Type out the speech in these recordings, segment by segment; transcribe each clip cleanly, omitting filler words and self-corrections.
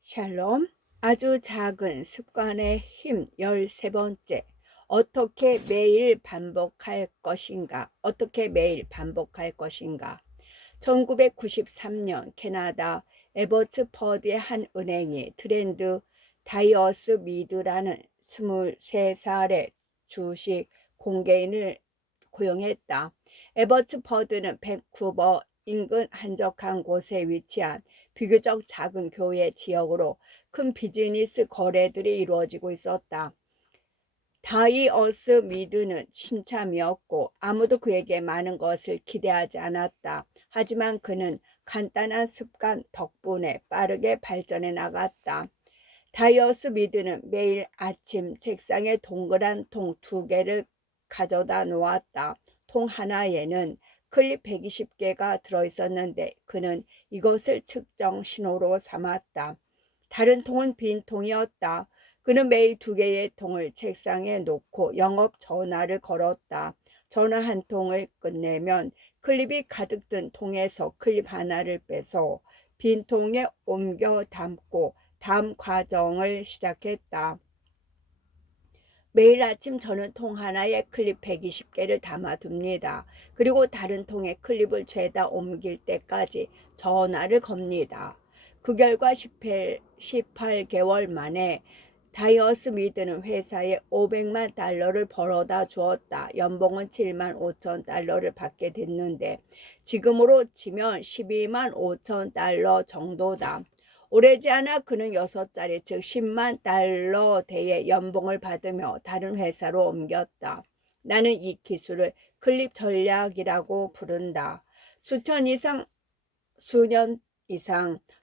샬롬. 아주 작은 습관의 힘 13번째. 어떻게 매일 반복할 것인가? 어떻게 매일 반복할 것인가? 1993년 캐나다 에버츠퍼드의 한 은행이 트렌드 다이어스 미드라는 23살의 주식 공개인을 고용했다. 에버츠퍼드는 밴쿠버 인근 한적한 곳에 위치한 비교적 작은 교외 지역으로 큰 비즈니스 거래들이 이루어지고 있었다. 다이어스 미드는 신참이었고 아무도 그에게 많은 것을 기대하지 않았다. 하지만 그는 간단한 습관 덕분에 빠르게 발전해 나갔다. 다이어스 미드는 매일 아침 책상에 동그란 통 2개를 가져다 놓았다. 통 하나에는 클립 120개가 들어있었는데 그는 이것을 측정 신호로 삼았다. 다른 통은 빈 통이었다. 그는 매일 2개의 통을 책상에 놓고 영업 전화를 걸었다. 전화 한 통을 끝내면 클립이 가득 든 통에서 클립 하나를 빼서 빈 통에 옮겨 담고 다음 과정을 시작했다. 매일 아침 저는 통 하나에 클립 120개를 담아둡니다. 그리고 다른 통에 클립을 죄다 옮길 때까지 전화를 겁니다. 그 결과 18개월 만에 다이어스 미드는 회사에 500만 달러를 벌어다 주었다. 연봉은 7만 5천 달러를 받게 됐는데 지금으로 치면 12만 5천 달러 정도다. 오래지 않아 그는 6자리 즉 10만 달러대의 연봉을 받으며 다른 회사로 옮겼다. 나는 이 기술을 클립 전략이라고 부른다. 수년 이상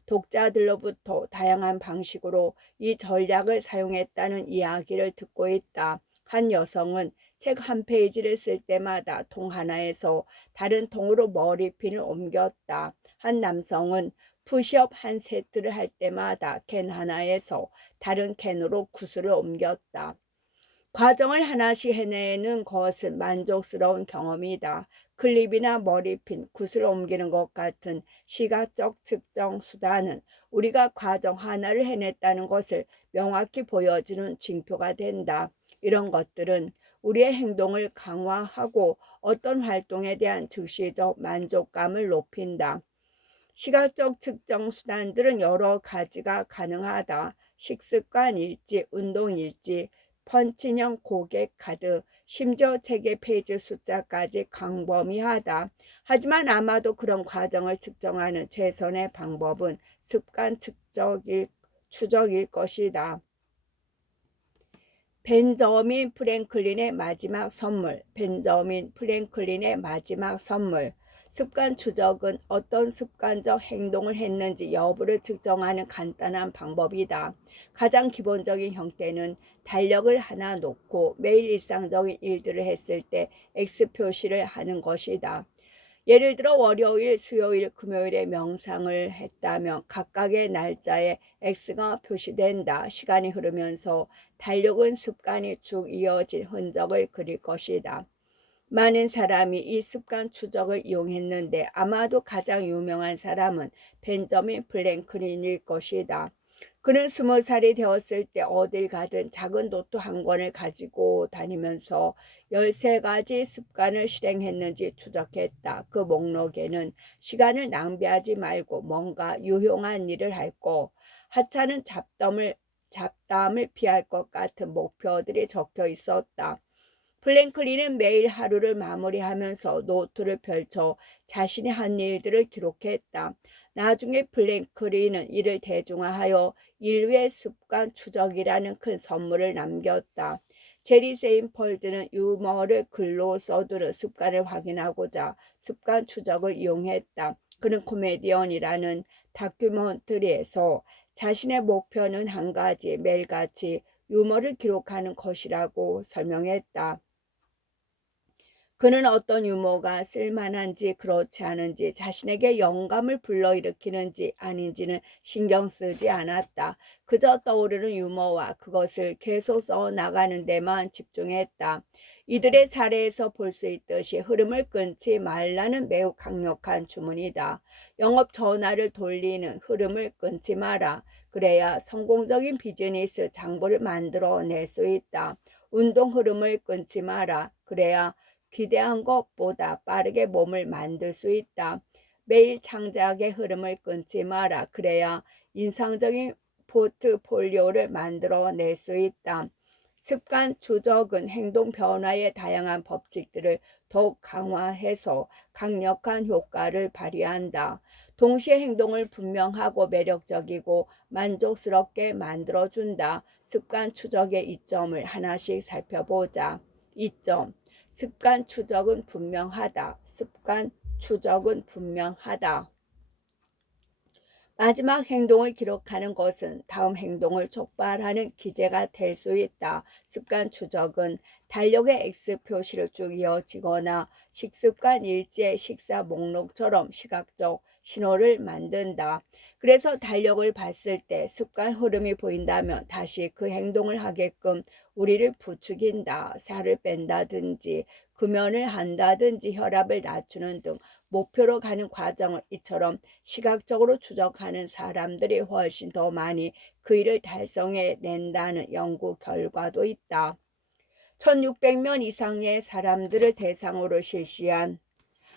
독자들로부터 다양한 방식으로 이 전략을 사용했다는 이야기를 듣고 있다. 한 여성은 책 한 페이지를 쓸 때마다 통 하나에서 다른 통으로 머리핀을 옮겼다. 한 남성은 푸시업 한 세트를 할 때마다 캔 하나에서 다른 캔으로 구슬을 옮겼다. 과정을 하나씩 해내는 것은 만족스러운 경험이다. 클립이나 머리핀, 굿을 옮기는 것 같은 시각적 측정 수단은 우리가 과정 하나를 해냈다는 것을 명확히 보여주는 징표가 된다. 이런 것들은 우리의 행동을 강화하고 어떤 활동에 대한 즉시적 만족감을 높인다. 시각적 측정 수단들은 여러 가지가 가능하다. 식습관 일지, 운동 일지, 펀치형 고객 카드, 심지어 책의 페이지 숫자까지 광범위하다. 하지만 아마도 그런 과정을 측정하는 최선의 방법은 습관 추적일 것이다. 벤저민 프랭클린의 마지막 선물. 벤저민 프랭클린의 마지막 선물. 습관 추적은 어떤 습관적 행동을 했는지 여부를 측정하는 간단한 방법이다. 가장 기본적인 형태는 달력을 하나 놓고 매일 일상적인 일들을 했을 때 X 표시를 하는 것이다. 예를 들어 월요일, 수요일, 금요일에 명상을 했다면 각각의 날짜에 X가 표시된다. 시간이 흐르면서 달력은 습관이 쭉 이어진 흔적을 그릴 것이다. 많은 사람이 이 습관 추적을 이용했는데 아마도 가장 유명한 사람은 벤저민 플랭클린일 것이다. 그는 20살이 되었을 때 어딜 가든 작은 노트 한 권을 가지고 다니면서 13가지 습관을 실행했는지 추적했다. 그 목록에는 시간을 낭비하지 말고 뭔가 유용한 일을 할 것, 하찮은 잡담을 피할 것 같은 목표들이 적혀 있었다. 플랭클린은 매일 하루를 마무리하면서 노트를 펼쳐 자신이 한 일들을 기록했다. 나중에 플랭클린은 이를 대중화하여 인류의 습관 추적이라는 큰 선물을 남겼다. 제리 세인펄드는 유머를 글로 써두는 습관을 확인하고자 습관 추적을 이용했다. 그는 코미디언이라는 다큐멘터리에서 자신의 목표는 한 가지, 매일같이 유머를 기록하는 것이라고 설명했다. 그는 어떤 유머가 쓸만한지 그렇지 않은지 자신에게 영감을 불러일으키는지 아닌지는 신경 쓰지 않았다. 그저 떠오르는 유머와 그것을 계속 써나가는 데만 집중했다. 이들의 사례에서 볼 수 있듯이 흐름을 끊지 말라는 매우 강력한 주문이다. 영업 전화를 돌리는 흐름을 끊지 마라. 그래야 성공적인 비즈니스 장부를 만들어낼 수 있다. 운동 흐름을 끊지 마라. 그래야 기대한 것보다 빠르게 몸을 만들 수 있다. 매일 창작의 흐름을 끊지 마라. 그래야 인상적인 포트폴리오를 만들어낼 수 있다. 습관 추적은 행동 변화의 다양한 법칙들을 더욱 강화해서 강력한 효과를 발휘한다. 동시에 행동을 분명하고 매력적이고 만족스럽게 만들어준다. 습관 추적의 이점을 하나씩 살펴보자. 이점. 습관 추적은 분명하다. 습관 추적은 분명하다. 마지막 행동을 기록하는 것은 다음 행동을 촉발하는 기제가 될 수 있다. 습관 추적은 달력의 X 표시를 쭉 이어지거나 식습관 일지의 식사 목록처럼 시각적 신호를 만든다. 그래서 달력을 봤을 때 습관 흐름이 보인다면 다시 그 행동을 하게끔 우리를 부추긴다. 살을 뺀다든지 금연을 한다든지 혈압을 낮추는 등 목표로 가는 과정을 이처럼 시각적으로 추적하는 사람들이 훨씬 더 많이 그 일을 달성해 낸다는 연구 결과도 있다. 1600명 이상의 사람들을 대상으로 실시한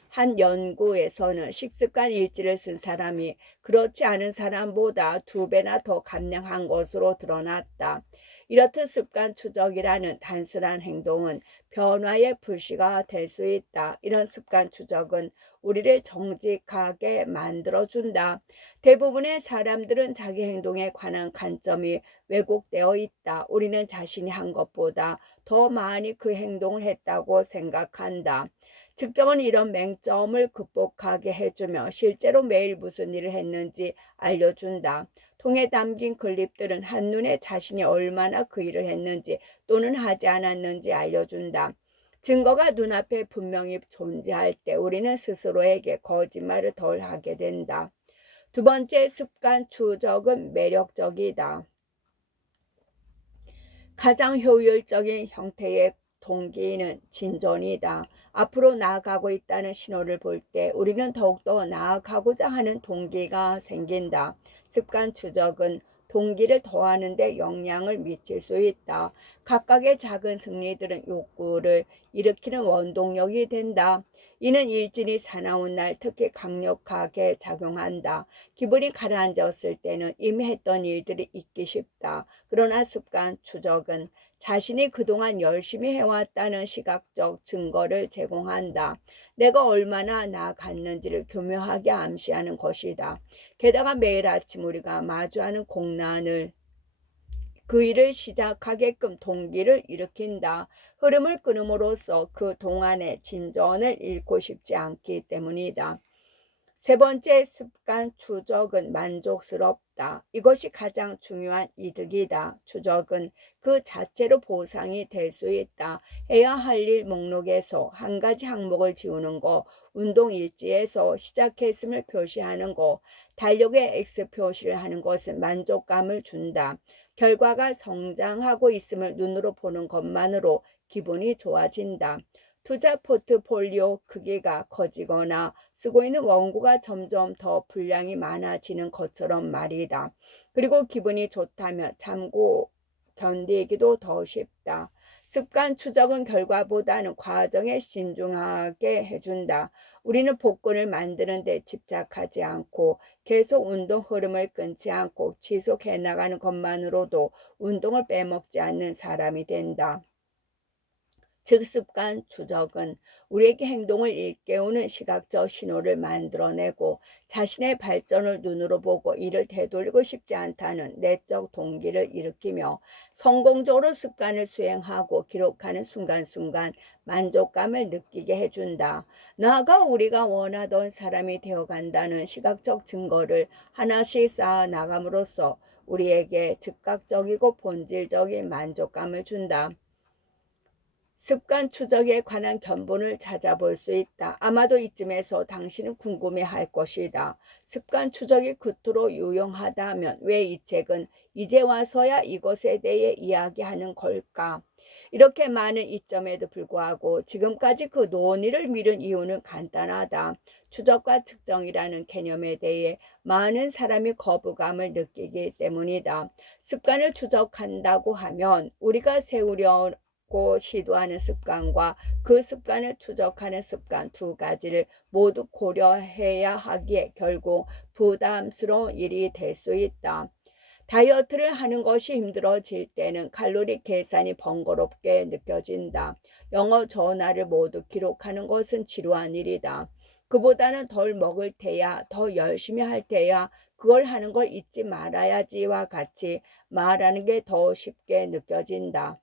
한 연구에서는 식습관 일지를 쓴 사람이 그렇지 않은 사람보다 2배나 더 감량한 것으로 드러났다. 이렇듯 습관 추적이라는 단순한 행동은 변화의 불씨가 될 수 있다. 이런 습관 추적은 우리를 정직하게 만들어준다. 대부분의 사람들은 자기 행동에 관한 관점이 왜곡되어 있다. 우리는 자신이 한 것보다 더 많이 그 행동을 했다고 생각한다. 측정은 이런 맹점을 극복하게 해주며 실제로 매일 무슨 일을 했는지 알려준다. 통에 담긴 클립들은 한눈에 자신이 얼마나 그 일을 했는지 또는 하지 않았는지 알려준다. 증거가 눈앞에 분명히 존재할 때 우리는 스스로에게 거짓말을 덜 하게 된다. 두 번째, 습관 추적은 매력적이다. 가장 효율적인 형태의 동기는 진전이다. 앞으로 나아가고 있다는 신호를 볼 때 우리는 더욱더 나아가고자 하는 동기가 생긴다. 습관 추적은 동기를 더하는 데 영향을 미칠 수 있다. 각각의 작은 승리들은 욕구를 일으키는 원동력이 된다. 이는 일진이 사나운 날 특히 강력하게 작용한다. 기분이 가라앉았을 때는 이미 했던 일들이 잊기 쉽다. 그러나 습관 추적은 자신이 그동안 열심히 해왔다는 시각적 증거를 제공한다. 내가 얼마나 나아갔는지를 교묘하게 암시하는 것이다. 게다가 매일 아침 우리가 마주하는 공난을 그 일을 시작하게끔 동기를 일으킨다. 흐름을 끊음으로써 그 동안의 진전을 잃고 싶지 않기 때문이다. 세 번째, 습관 추적은 만족스럽다. 이것이 가장 중요한 이득이다. 추적은 그 자체로 보상이 될 수 있다. 해야 할 일 목록에서 한 가지 항목을 지우는 거, 운동 일지에서 시작했음을 표시하는 거, 달력에 X 표시를 하는 것은 만족감을 준다. 결과가 성장하고 있음을 눈으로 보는 것만으로 기분이 좋아진다. 투자 포트폴리오 크기가 커지거나 쓰고 있는 원고가 점점 더 분량이 많아지는 것처럼 말이다. 그리고 기분이 좋다면 참고 견디기도 더 쉽다. 습관 추적은 결과보다는 과정에 신중하게 해준다. 우리는 복근을 만드는 데 집착하지 않고 계속 운동 흐름을 끊지 않고 지속해 나가는 것만으로도 운동을 빼먹지 않는 사람이 된다. 즉 습관 추적은 우리에게 행동을 일깨우는 시각적 신호를 만들어내고 자신의 발전을 눈으로 보고 이를 되돌리고 싶지 않다는 내적 동기를 일으키며 성공적으로 습관을 수행하고 기록하는 순간순간 만족감을 느끼게 해준다. 나아가 우리가 원하던 사람이 되어간다는 시각적 증거를 하나씩 쌓아 나감으로써 우리에게 즉각적이고 본질적인 만족감을 준다. 습관 추적에 관한 견본을 찾아볼 수 있다. 아마도 이쯤에서 당신은 궁금해할 것이다. 습관 추적이 그토록 유용하다면 왜 이 책은 이제 와서야 이것에 대해 이야기하는 걸까? 이렇게 많은 이점에도 불구하고 지금까지 그 논의를 미룬 이유는 간단하다. 추적과 측정이라는 개념에 대해 많은 사람이 거부감을 느끼기 때문이다. 습관을 추적한다고 하면 우리가 세우려고 시도하는 습관과 그 습관을 추적하는 습관 두 가지를 모두 고려해야 하기에 결국 부담스러운 일이 될 수 있다. 다이어트를 하는 것이 힘들어질 때는 칼로리 계산이 번거롭게 느껴진다. 영어 전화를 모두 기록하는 것은 지루한 일이다. 그보다는 덜 먹을 테야, 더 열심히 할 테야, 그걸 하는 걸 잊지 말아야지와 같이 말하는 게 더 쉽게 느껴진다.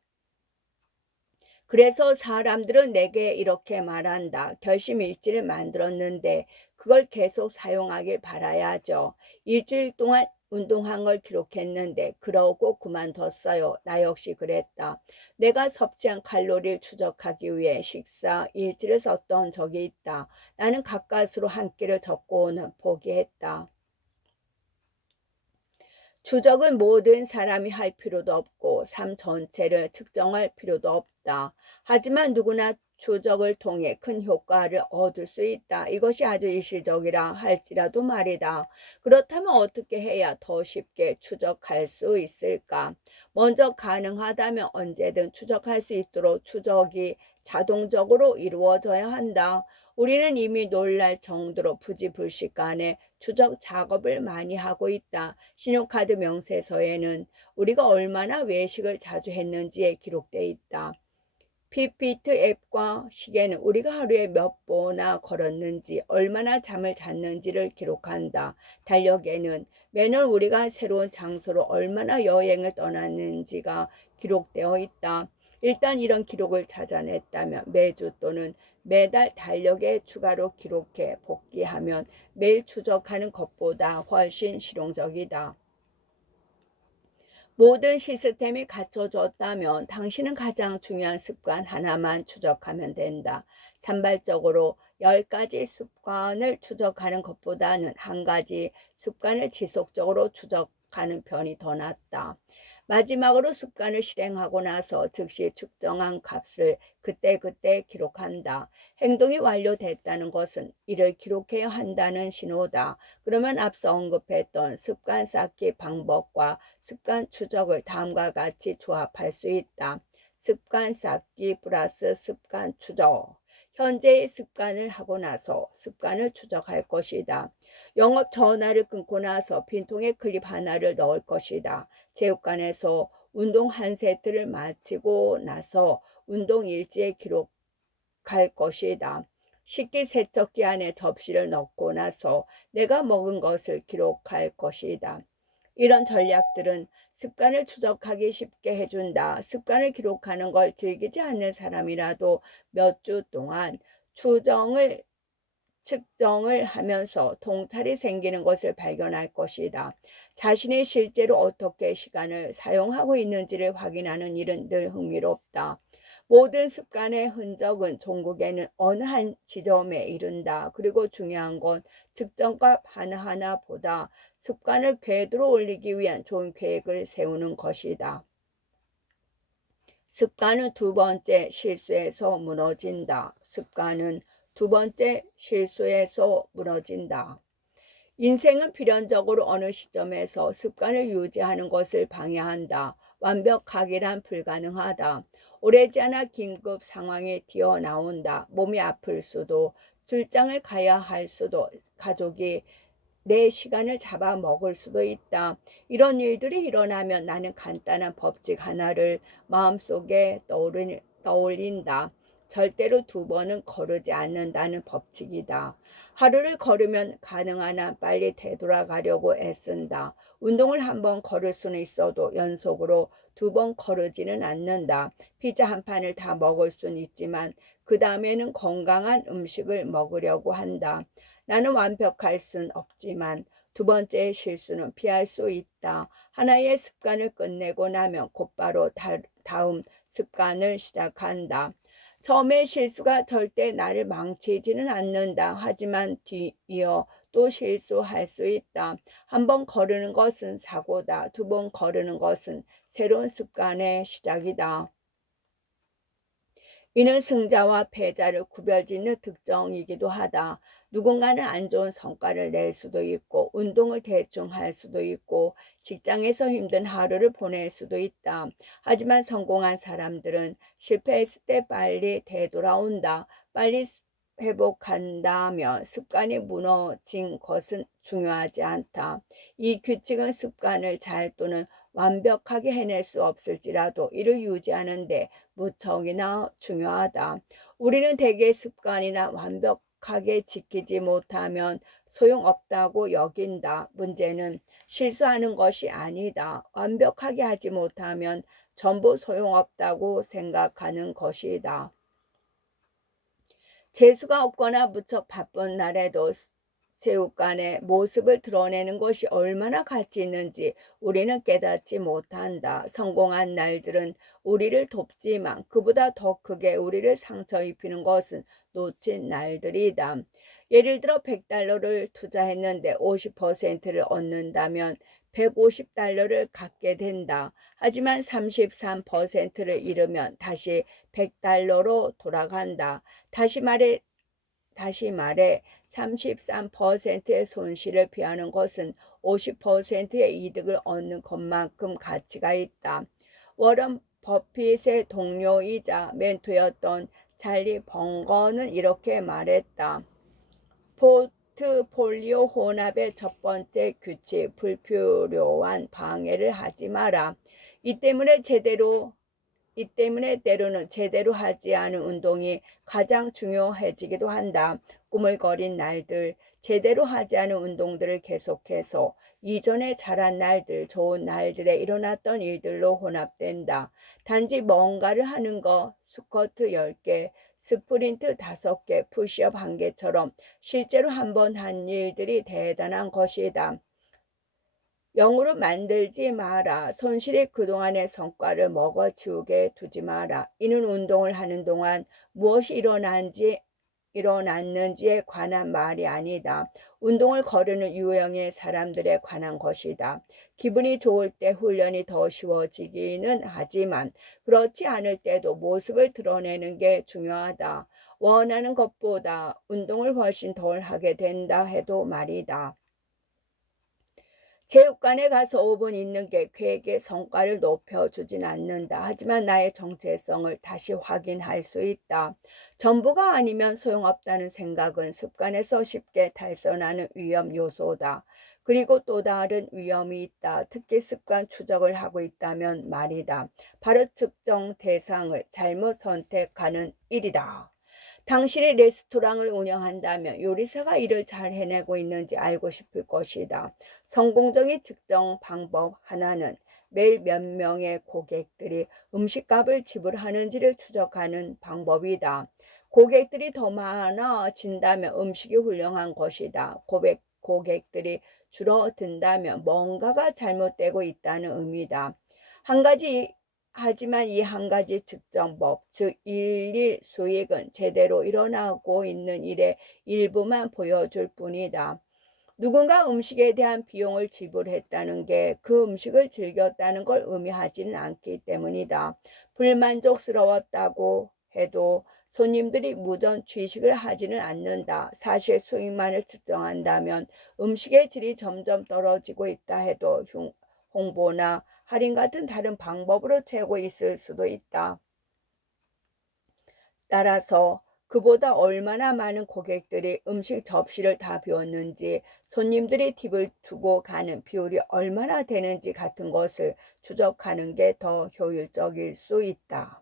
그래서 사람들은 내게 이렇게 말한다. 결심 일지를 만들었는데 그걸 계속 사용하길 바라야죠. 일주일 동안 운동한 걸 기록했는데 그러고 그만뒀어요. 나 역시 그랬다. 내가 섭취한 칼로리를 추적하기 위해 식사 일지를 썼던 적이 있다. 나는 가까스로 한 끼를 적고는 포기했다. 추적은 모든 사람이 할 필요도 없고 삶 전체를 측정할 필요도 없다. 하지만 누구나 추적을 통해 큰 효과를 얻을 수 있다. 이것이 아주 일시적이라 할지라도 말이다. 그렇다면 어떻게 해야 더 쉽게 추적할 수 있을까? 먼저 가능하다면 언제든 추적할 수 있도록 추적이 자동적으로 이루어져야 한다. 우리는 이미 놀랄 정도로 부지불식간에 추적 작업을 많이 하고 있다. 신용카드 명세서에는 우리가 얼마나 외식을 자주 했는지에 기록돼 있다. 피피트 앱과 시계는 우리가 하루에 몇 번이나 걸었는지, 얼마나 잠을 잤는지를 기록한다. 달력에는 매년 우리가 새로운 장소로 얼마나 여행을 떠났는지가 기록되어 있다. 일단 이런 기록을 찾아냈다면 매주 또는 매달 달력에 추가로 기록해 복귀하면 매일 추적하는 것보다 훨씬 실용적이다. 모든 시스템이 갖춰졌다면 당신은 가장 중요한 습관 하나만 추적하면 된다. 산발적으로 10가지 습관을 추적하는 것보다는 한 가지 습관을 지속적으로 추적하는 편이 더 낫다. 마지막으로 습관을 실행하고 나서 즉시 측정한 값을 그때그때 기록한다. 행동이 완료됐다는 것은 이를 기록해야 한다는 신호다. 그러면 앞서 언급했던 습관 쌓기 방법과 습관 추적을 다음과 같이 조합할 수 있다. 습관 쌓기 플러스 습관 추적. 현재의 습관을 하고 나서 습관을 추적할 것이다. 영업 전화를 끊고 나서 빈통에 클립 하나를 넣을 것이다. 체육관에서 운동 한 세트를 마치고 나서 운동 일지에 기록할 것이다. 식기세척기 안에 접시를 넣고 나서 내가 먹은 것을 기록할 것이다. 이런 전략들은 습관을 추적하기 쉽게 해준다. 습관을 기록하는 걸 즐기지 않는 사람이라도 몇 주 동안 추정을 측정을 하면서 통찰이 생기는 것을 발견할 것이다. 자신이 실제로 어떻게 시간을 사용하고 있는지를 확인하는 일은 늘 흥미롭다. 모든 습관의 흔적은 종국에는 어느 한 지점에 이른다. 그리고 중요한 건 측정값 하나하나보다 습관을 궤도로 올리기 위한 좋은 계획을 세우는 것이다. 습관은 두 번째 실수에서 무너진다. 습관은 두 번째 실수에서 무너진다. 인생은 필연적으로 어느 시점에서 습관을 유지하는 것을 방해한다. 완벽하기란 불가능하다. 오래지 않아 긴급 상황에 튀어나온다. 몸이 아플 수도, 출장을 가야 할 수도, 가족이 내 시간을 잡아먹을 수도 있다. 이런 일들이 일어나면 나는 간단한 법칙 하나를 마음속에 떠올린다. 절대로 두 번은 거르지 않는다는 법칙이다. 하루를 걸으면 가능한 한 빨리 되돌아가려고 애쓴다. 운동을 한 번 걸을 수는 있어도 연속으로 두 번 거르지는 않는다. 피자 한 판을 다 먹을 수는 있지만 그 다음에는 건강한 음식을 먹으려고 한다. 나는 완벽할 순 없지만 두 번째 실수는 피할 수 있다. 하나의 습관을 끝내고 나면 곧바로 다음 습관을 시작한다. 처음의 실수가 절대 나를 망치지는 않는다. 하지만 뒤이어 또 실수할 수 있다. 한 번 거르는 것은 사고다. 두 번 거르는 것은 새로운 습관의 시작이다. 이는 승자와 패자를 구별짓는 특정이기도 하다. 누군가는 안 좋은 성과를 낼 수도 있고, 운동을 대충 할 수도 있고, 직장에서 힘든 하루를 보낼 수도 있다. 하지만 성공한 사람들은 실패했을 때 빨리 되돌아온다. 빨리 회복한다며 습관이 무너진 것은 중요하지 않다. 이 규칙은 습관을 잘 또는 완벽하게 해낼 수 없을지라도 이를 유지하는 데 무척이나 중요하다. 우리는 대개 습관이나 완벽하게 지키지 못하면 소용없다고 여긴다. 문제는 실수하는 것이 아니다. 완벽하게 하지 못하면 전부 소용없다고 생각하는 것이다. 재수가 없거나 무척 바쁜 날에도 새우간의 모습을 드러내는 것이 얼마나 가치 있는지 우리는 깨닫지 못한다. 성공한 날들은 우리를 돕지만 그보다 더 크게 우리를 상처 입히는 것은 놓친 날들이다. 예를 들어 100달러를 투자했는데 50%를 얻는다면 150달러를 갖게 된다. 하지만 33%를 잃으면 다시 100달러로 돌아간다. 다시 말해 33%의 손실을 피하는 것은 50%의 이득을 얻는 것만큼 가치가 있다. 워런 버핏의 동료이자 멘토였던 찰리 벙거는 이렇게 말했다. 포트폴리오 혼합의 첫 번째 규칙, 불필요한 방해를 하지 마라. 이 때문에 때로는 제대로 하지 않은 운동이 가장 중요해지기도 한다. 꾸물거린 날들, 제대로 하지 않은 운동들을 계속해서 이전에 잘한 날들, 좋은 날들에 일어났던 일들로 혼합된다. 단지 뭔가를 하는 거, 스쿼트 10개, 스프린트 5개, 푸시업 1개처럼 실제로 한 번 한 일들이 대단한 것이다. 영으로 만들지 마라. 손실이 그동안의 성과를 먹어치우게 두지 마라. 이는 운동을 하는 동안 무엇이 일어났는지에 관한 말이 아니다. 운동을 거르는 유형의 사람들에 관한 것이다. 기분이 좋을 때 훈련이 더 쉬워지기는 하지만 그렇지 않을 때도 모습을 드러내는 게 중요하다. 원하는 것보다 운동을 훨씬 덜 하게 된다 해도 말이다. 체육관에 가서 5분 있는 게 그에게 성과를 높여주진 않는다. 하지만 나의 정체성을 다시 확인할 수 있다. 전부가 아니면 소용없다는 생각은 습관에서 쉽게 탈선하는 위험 요소다. 그리고 또 다른 위험이 있다. 특히 습관 추적을 하고 있다면 말이다. 바로 특정 대상을 잘못 선택하는 일이다. 당신이 레스토랑을 운영한다면 요리사가 일을 잘 해내고 있는지 알고 싶을 것이다. 성공적인 측정 방법 하나는 매일 몇 명의 고객들이 음식값을 지불하는지를 추적하는 방법이다. 고객들이 더 많아진다면 음식이 훌륭한 것이다. 고객들이 줄어든다면 뭔가가 잘못되고 있다는 의미다. 하지만 이 한 가지 측정법, 즉 일일 수익은 제대로 일어나고 있는 일의 일부만 보여줄 뿐이다. 누군가 음식에 대한 비용을 지불했다는 게 그 음식을 즐겼다는 걸 의미하지는 않기 때문이다. 불만족스러웠다고 해도 손님들이 무전 취식을 하지는 않는다. 사실 수익만을 측정한다면 음식의 질이 점점 떨어지고 있다 해도 홍보나 할인 같은 다른 방법으로 재고 있을 수도 있다. 따라서 그보다 얼마나 많은 고객들이 음식 접시를 다 비웠는지, 손님들이 팁을 두고 가는 비율이 얼마나 되는지 같은 것을 추적하는 게 더 효율적일 수 있다.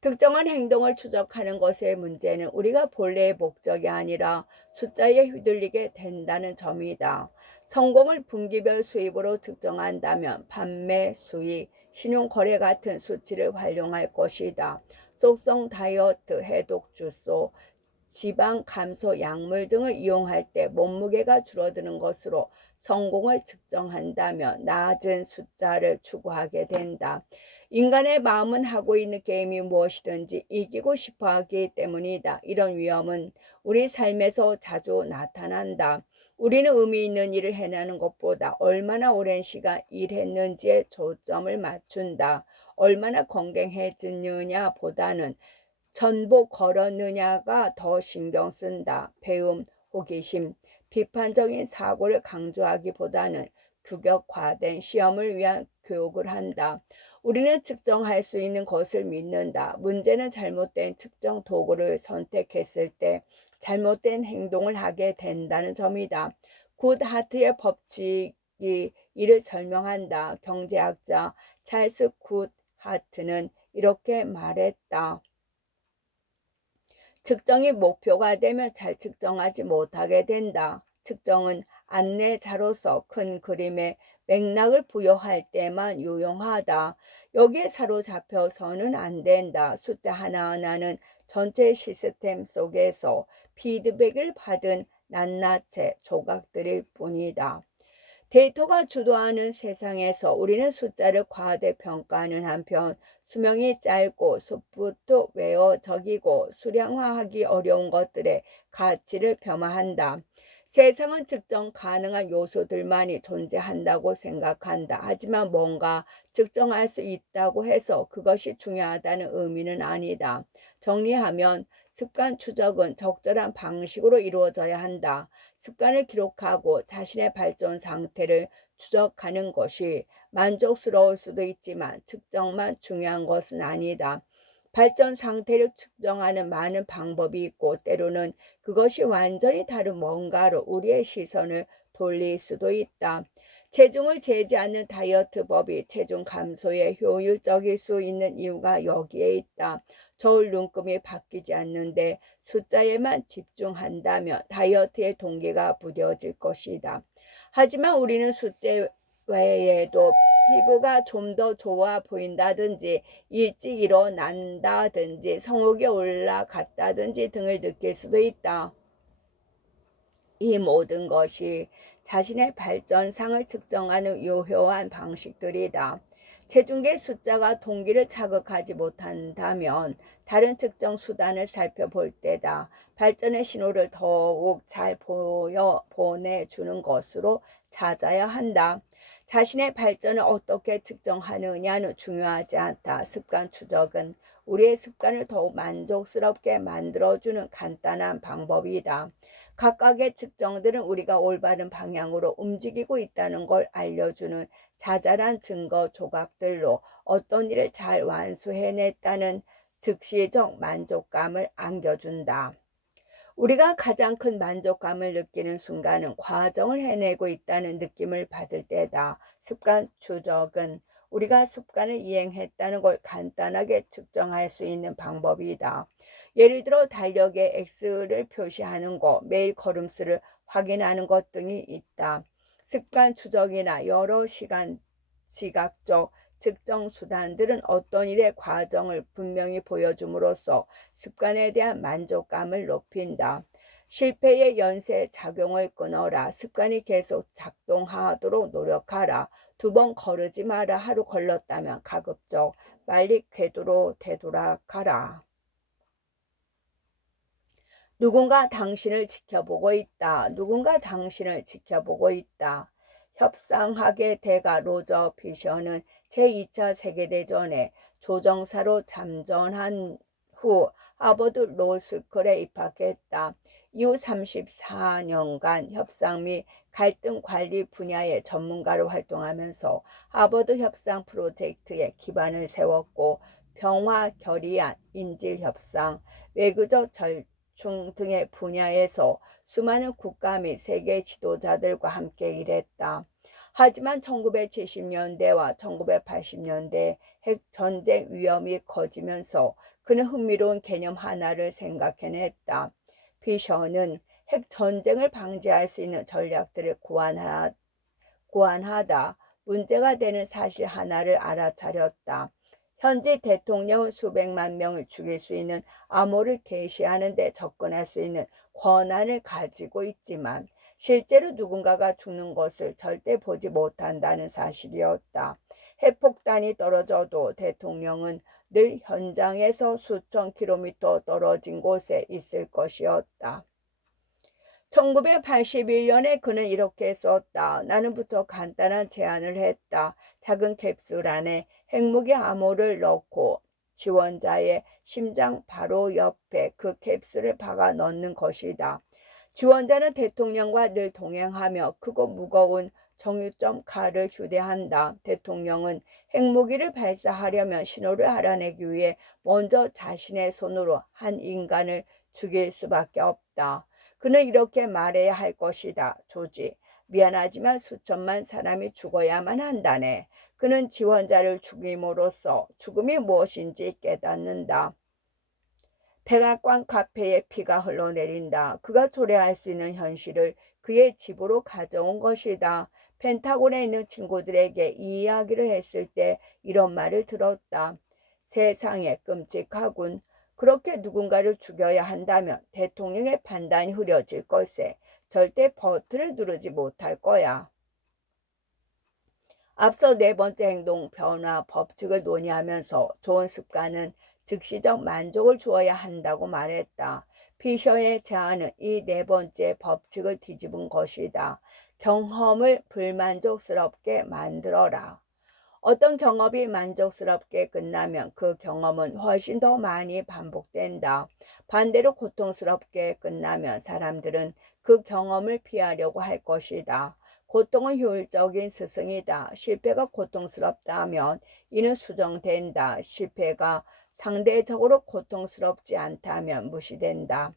특정한 행동을 추적하는 것의 문제는 우리가 본래의 목적이 아니라 숫자에 휘둘리게 된다는 점이다. 성공을 분기별 수입으로 측정한다면 판매, 수익, 신용거래 같은 수치를 활용할 것이다. 속성 다이어트, 해독 주소, 지방 감소 약물 등을 이용할 때 몸무게가 줄어드는 것으로 성공을 측정한다면 낮은 숫자를 추구하게 된다. 인간의 마음은 하고 있는 게임이 무엇이든지 이기고 싶어 하기 때문이다. 이런 위험은 우리 삶에서 자주 나타난다. 우리는 의미 있는 일을 해내는 것보다 얼마나 오랜 시간 일했는지에 초점을 맞춘다. 얼마나 건강해졌느냐 보다는 전보 걸었느냐가 더 신경 쓴다. 배움, 호기심, 비판적인 사고를 강조하기보다는 규격화된 시험을 위한 교육을 한다. 우리는 측정할 수 있는 것을 믿는다. 문제는 잘못된 측정 도구를 선택했을 때 잘못된 행동을 하게 된다는 점이다. 굿 하트의 법칙이 이를 설명한다. 경제학자 찰스 굿 하트는 이렇게 말했다. 측정이 목표가 되면 잘 측정하지 못하게 된다. 측정은 안내자로서 큰 그림의 맥락을 부여할 때만 유용하다. 여기에 사로잡혀서는 안 된다. 숫자 하나하나는 전체 시스템 속에서 피드백을 받은 낱낱의 조각들일 뿐이다. 데이터가 주도하는 세상에서 우리는 숫자를 과대평가하는 한편 수명이 짧고 소프트 웨어적이고 수량화하기 어려운 것들의 가치를 폄하한다. 세상은 측정 가능한 요소들만이 존재한다고 생각한다. 하지만 뭔가 측정할 수 있다고 해서 그것이 중요하다는 의미는 아니다. 정리하면 습관 추적은 적절한 방식으로 이루어져야 한다. 습관을 기록하고 자신의 발전 상태를 추적하는 것이 만족스러울 수도 있지만 측정만 중요한 것은 아니다. 발전 상태를 측정하는 많은 방법이 있고 때로는 그것이 완전히 다른 뭔가로 우리의 시선을 돌릴 수도 있다. 체중을 재지 않는 다이어트법이 체중 감소에 효율적일 수 있는 이유가 여기에 있다. 저울 눈금이 바뀌지 않는데 숫자에만 집중한다면 다이어트의 동기가 무뎌질 것이다. 하지만 우리는 숫자 외에도 피부가 좀 더 좋아 보인다든지 일찍 일어난다든지 성욕이 올라갔다든지 등을 느낄 수도 있다. 이 모든 것이 자신의 발전상을 측정하는 유효한 방식들이다. 체중계 숫자가 동기를 자극하지 못한다면 다른 측정 수단을 살펴볼 때다. 발전의 신호를 더욱 잘 보내주는 것으로 찾아야 한다. 자신의 발전을 어떻게 측정하느냐는 중요하지 않다. 습관 추적은 우리의 습관을 더욱 만족스럽게 만들어주는 간단한 방법이다. 각각의 측정들은 우리가 올바른 방향으로 움직이고 있다는 걸 알려주는 자잘한 증거 조각들로 어떤 일을 잘 완수해냈다는 즉시적 만족감을 안겨준다. 우리가 가장 큰 만족감을 느끼는 순간은 과정을 해내고 있다는 느낌을 받을 때다. 습관 추적은 우리가 습관을 이행했다는 걸 간단하게 측정할 수 있는 방법이다. 예를 들어 달력에 X를 표시하는 것, 매일 걸음수를 확인하는 것 등이 있다. 습관 추적이나 여러 시간 시각적 측정 수단들은 어떤 일의 과정을 분명히 보여줌으로써 습관에 대한 만족감을 높인다. 실패의 연쇄 작용을 끊어라. 습관이 계속 작동하도록 노력하라. 2번 거르지 마라. 하루 걸렀다면 가급적 빨리 궤도로 되돌아가라. 누군가 당신을 지켜보고 있다. 누군가 당신을 지켜보고 있다. 협상학의 대가 로저 피셔는 제2차 세계대전에 조정사로 잠전한 후 하버드 로스쿨에 입학했다. 이후 34년간 협상 및 갈등 관리 분야의 전문가로 활동하면서 하버드 협상 프로젝트에 기반을 세웠고 평화 결의안, 인질 협상, 외교적 등의 분야에서 수많은 국가 및 세계 지도자들과 함께 일했다. 하지만 1970년대와 1980년대 핵 전쟁 위험이 커지면서 그는 흥미로운 개념 하나를 생각해냈다. 피셔는 핵 전쟁을 방지할 수 있는 전략들을 고안하다 문제가 되는 사실 하나를 알아차렸다. 현재 대통령은 수백만 명을 죽일 수 있는 암호를 게시하는 데 접근할 수 있는 권한을 가지고 있지만 실제로 누군가가 죽는 것을 절대 보지 못한다는 사실이었다. 핵폭탄이 떨어져도 대통령은 늘 현장에서 수천 킬로미터 떨어진 곳에 있을 것이었다. 1981년에 그는 이렇게 썼다. 나는 부쩍 간단한 제안을 했다. 작은 캡슐 안에 핵무기 암호를 넣고 지원자의 심장 바로 옆에 그 캡슐을 박아 넣는 것이다. 지원자는 대통령과 늘 동행하며 크고 무거운 정유점 칼을 휴대한다. 대통령은 핵무기를 발사하려면 신호를 알아내기 위해 먼저 자신의 손으로 한 인간을 죽일 수밖에 없다. 그는 이렇게 말해야 할 것이다. 조지, 미안하지만 수천만 사람이 죽어야만 한다네. 그는 지원자를 죽임으로써 죽음이 무엇인지 깨닫는다. 백악관 카페에 피가 흘러내린다. 그가 초래할 수 있는 현실을 그의 집으로 가져온 것이다. 펜타곤에 있는 친구들에게 이 이야기를 했을 때 이런 말을 들었다. 세상에 끔찍하군. 그렇게 누군가를 죽여야 한다면 대통령의 판단이 흐려질 걸세. 절대 버튼을 누르지 못할 거야. 앞서 네 번째 행동 변화 법칙을 논의하면서 좋은 습관은 즉시적 만족을 주어야 한다고 말했다. 피셔의 제안은 이 네 번째 법칙을 뒤집은 것이다. 경험을 불만족스럽게 만들어라. 어떤 경험이 만족스럽게 끝나면 그 경험은 훨씬 더 많이 반복된다. 반대로 고통스럽게 끝나면 사람들은 그 경험을 피하려고 할 것이다. 고통은 효율적인 스승이다. 실패가 고통스럽다면 이는 수정된다. 실패가 상대적으로 고통스럽지 않다면 무시된다.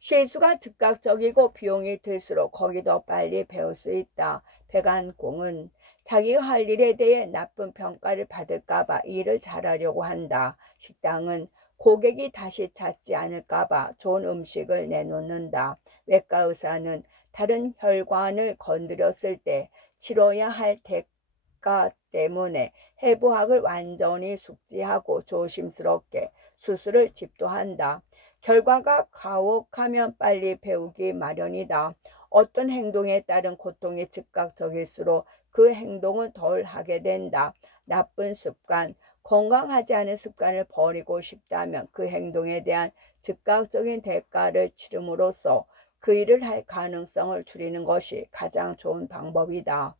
실수가 즉각적이고 비용이 들수록 거기 더 빨리 배울 수 있다. 백안공은 자기가 할 일에 대해 나쁜 평가를 받을까봐 일을 잘하려고 한다. 식당은 고객이 다시 찾지 않을까봐 좋은 음식을 내놓는다. 외과 의사는 다른 혈관을 건드렸을 때 치러야 할 대가 때문에 해부학을 완전히 숙지하고 조심스럽게 수술을 집도한다. 결과가 가혹하면 빨리 배우기 마련이다. 어떤 행동에 따른 고통이 즉각적일수록 그 행동은 덜 하게 된다. 나쁜 습관, 건강하지 않은 습관을 버리고 싶다면 그 행동에 대한 즉각적인 대가를 치름으로써 그 일을 할 가능성을 줄이는 것이 가장 좋은 방법이다.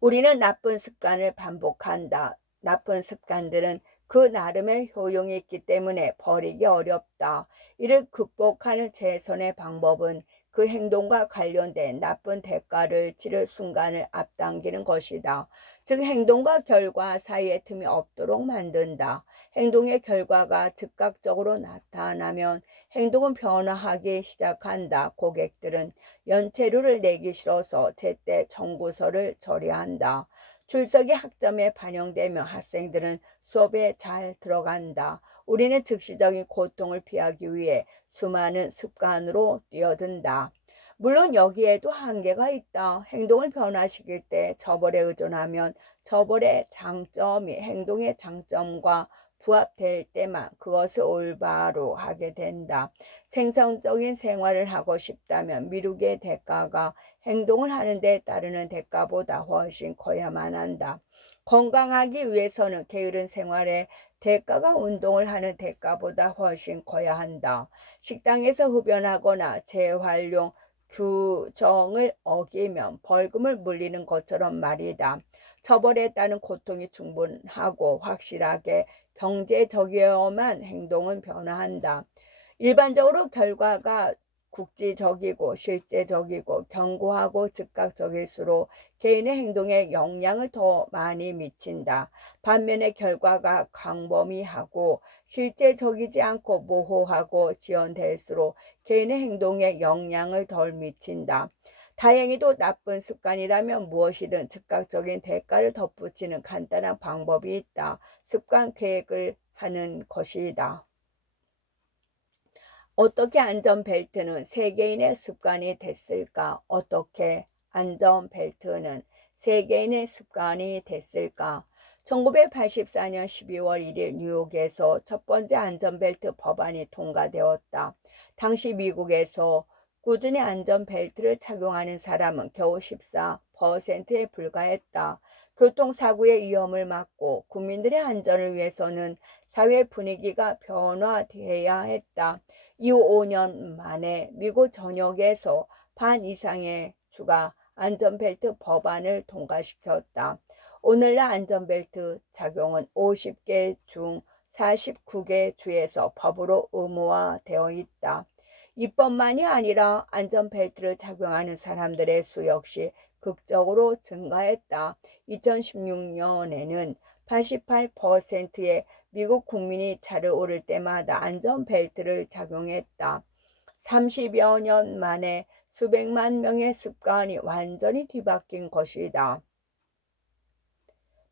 우리는 나쁜 습관을 반복한다. 나쁜 습관들은 그 나름의 효용이 있기 때문에 버리기 어렵다. 이를 극복하는 최선의 방법은 그 행동과 관련된 나쁜 대가를 치를 순간을 앞당기는 것이다. 즉 행동과 결과 사이에 틈이 없도록 만든다. 행동의 결과가 즉각적으로 나타나면 행동은 변화하기 시작한다. 고객들은 연체료를 내기 싫어서 제때 청구서를 처리한다. 출석이 학점에 반영되며 학생들은 수업에 잘 들어간다. 우리는 즉시적인 고통을 피하기 위해 수많은 습관으로 뛰어든다. 물론 여기에도 한계가 있다. 행동을 변화시킬 때 처벌에 의존하면 처벌의 장점이 행동의 장점과 부합될 때만 그것을 올바로 하게 된다. 생산적인 생활을 하고 싶다면 미루기의 대가가 행동을 하는 데 따르는 대가보다 훨씬 커야만 한다. 건강하기 위해서는 게으른 생활의 대가가 운동을 하는 대가보다 훨씬 커야 한다. 식당에서 흡연하거나 재활용 규정을 어기면 벌금을 물리는 것처럼 말이다. 처벌에 따른 고통이 충분하고 확실하게 경제적이어야만 행동은 변화한다. 일반적으로 결과가 국지적이고 실제적이고 견고하고 즉각적일수록 개인의 행동에 영향을 더 많이 미친다. 반면에 결과가 광범위하고 실제적이지 않고 모호하고 지연될수록 개인의 행동에 영향을 덜 미친다. 다행히도 나쁜 습관이라면 무엇이든 즉각적인 대가를 덧붙이는 간단한 방법이 있다. 습관 계획을 하는 것이다. 어떻게 안전벨트는 세계인의 습관이 됐을까? 어떻게 안전벨트는 세계인의 습관이 됐을까? 1984년 12월 1일 뉴욕에서 첫 번째 안전벨트 법안이 통과되었다. 당시 미국에서 꾸준히 안전벨트를 착용하는 사람은 겨우 14%에 불과했다. 교통사고의 위험을 막고 국민들의 안전을 위해서는 사회 분위기가 변화돼야 했다. 이후 5년 만에 미국 전역에서 반 이상의 주가 안전벨트 법안을 통과시켰다. 오늘날 안전벨트 착용은 50개 중 49개 주에서 법으로 의무화되어 있다. 이뿐만이 아니라 안전벨트를 착용하는 사람들의 수 역시 극적으로 증가했다. 2016년에는 88%의 미국 국민이 차를 오를 때마다 안전벨트를 착용했다. 30여 년 만에 수백만 명의 습관이 완전히 뒤바뀐 것이다.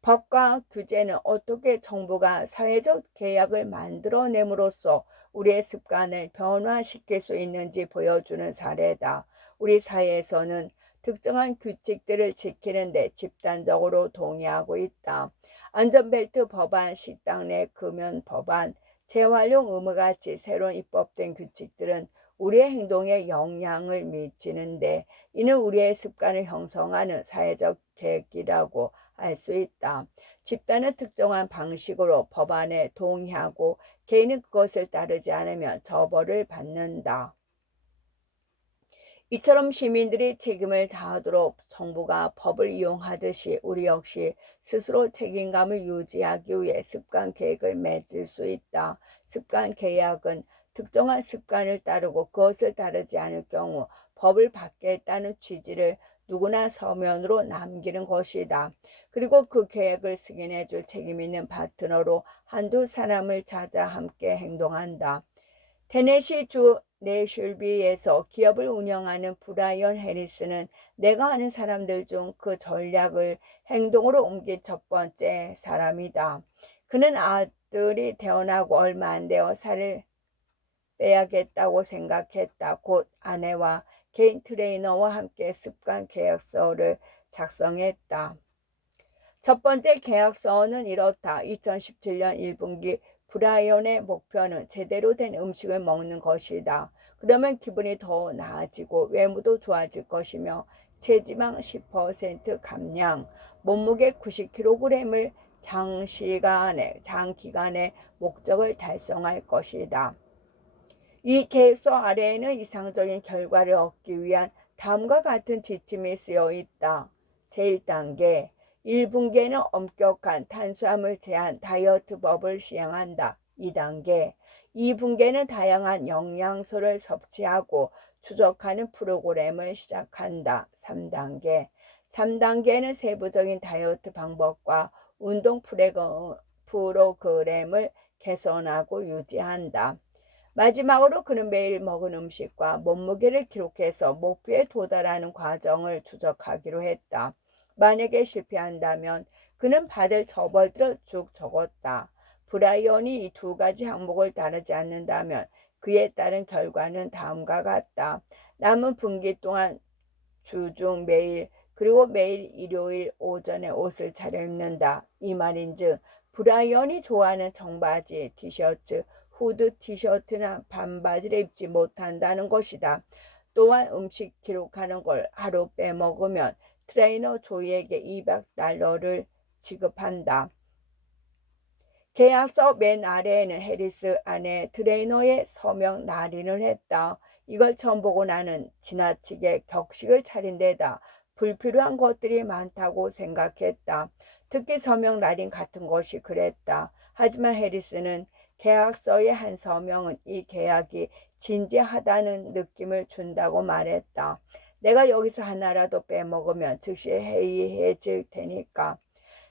법과 규제는 어떻게 정부가 사회적 계약을 만들어냄으로써 우리의 습관을 변화시킬 수 있는지 보여주는 사례다. 우리 사회에서는 특정한 규칙들을 지키는데 집단적으로 동의하고 있다. 안전벨트 법안, 식당 내 금연 법안, 재활용 의무 같이 새로운 입법된 규칙들은 우리의 행동에 영향을 미치는데 이는 우리의 습관을 형성하는 사회적 계획이라고 알 수 있다. 집단은 특정한 방식으로 법안에 동의하고 개인은 그것을 따르지 않으면 처벌을 받는다. 이처럼 시민들이 책임을 다하도록 정부가 법을 이용하듯이 우리 역시 스스로 책임감을 유지하기 위해 습관 계획을 맺을 수 있다. 습관 계약은 특정한 습관을 따르고 그것을 따르지 않을 경우 법을 받겠다는 취지를 누구나 서면으로 남기는 것이다. 그리고 그 계획을 승인해 줄 책임 있는 파트너로 한두 사람을 찾아 함께 행동한다. 테네시 주 내슐비에서 기업을 운영하는 브라이언 해리스는 내가 아는 사람들 중 그 전략을 행동으로 옮긴 첫 번째 사람이다. 그는 아들이 태어나고 얼마 안 되어 살을 빼야겠다고 생각했다. 곧 아내와 개인 트레이너와 함께 습관 계약서를 작성했다. 첫 번째 계약서는 이렇다. 2017년 1분기 브라이언의 목표는 제대로 된 음식을 먹는 것이다. 그러면 기분이 더 나아지고 외모도 좋아질 것이며 체지방 10% 감량, 몸무게 90kg을 장기간의 목적을 달성할 것이다. 이 계획서 아래에는 이상적인 결과를 얻기 위한 다음과 같은 지침이 쓰여 있다. 제1단계 1분기에는 엄격한 탄수화물 제한 다이어트법을 시행한다. 2단계 2분기에는 다양한 영양소를 섭취하고 추적하는 프로그램을 시작한다. 3단계에는 세부적인 다이어트 방법과 운동 프로그램을 개선하고 유지한다. 마지막으로 그는 매일 먹은 음식과 몸무게를 기록해서 목표에 도달하는 과정을 추적하기로 했다. 만약에 실패한다면 그는 받을 처벌들을 쭉 적었다. 브라이언이 이 두 가지 항목을 따르지 않는다면 그에 따른 결과는 다음과 같다. 남은 분기 동안 주중 매일 그리고 매일 일요일 오전에 옷을 차려입는다. 이 말인즉 브라이언이 좋아하는 청바지, 티셔츠, 후드 티셔츠나 반바지를 입지 못한다는 것이다. 또한 음식 기록하는 걸 하루 빼먹으면 트레이너 조이에게 $200를 지급한다. 계약서 맨 아래에는 해리스 아내 트레이너의 서명 날인을 했다. 이걸 처음 보고 나는 지나치게 격식을 차린 데다 불필요한 것들이 많다고 생각했다. 특히 서명 날인 같은 것이 그랬다. 하지만 해리스는 계약서의 한 서명은 이 계약이 진지하다는 느낌을 준다고 말했다. 내가 여기서 하나라도 빼먹으면 즉시 해이해질 테니까.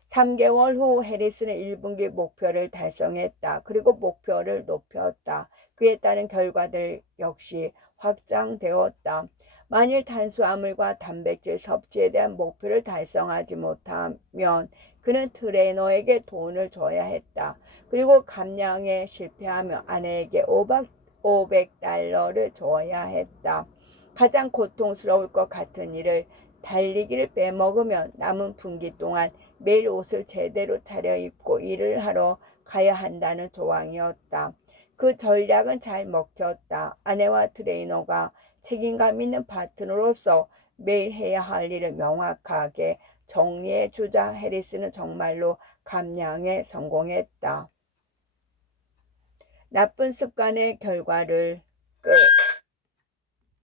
3개월 후 해리스는 1분기 목표를 달성했다. 그리고 목표를 높였다. 그에 따른 결과들 역시 확장되었다. 만일 탄수화물과 단백질 섭취에 대한 목표를 달성하지 못하면 그는 트레이너에게 돈을 줘야 했다. 그리고 감량에 실패하며 아내에게 $500를 줘야 했다. 가장 고통스러울 것 같은 일을 달리기를 빼먹으면 남은 분기 동안 매일 옷을 제대로 차려입고 일을 하러 가야 한다는 조항이었다. 그 전략은 잘 먹혔다. 아내와 트레이너가 책임감 있는 파트너로서 매일 해야 할 일을 명확하게 정리해 주자 해리스는 정말로 감량에 성공했다. 나쁜 습관의 결과를 끝.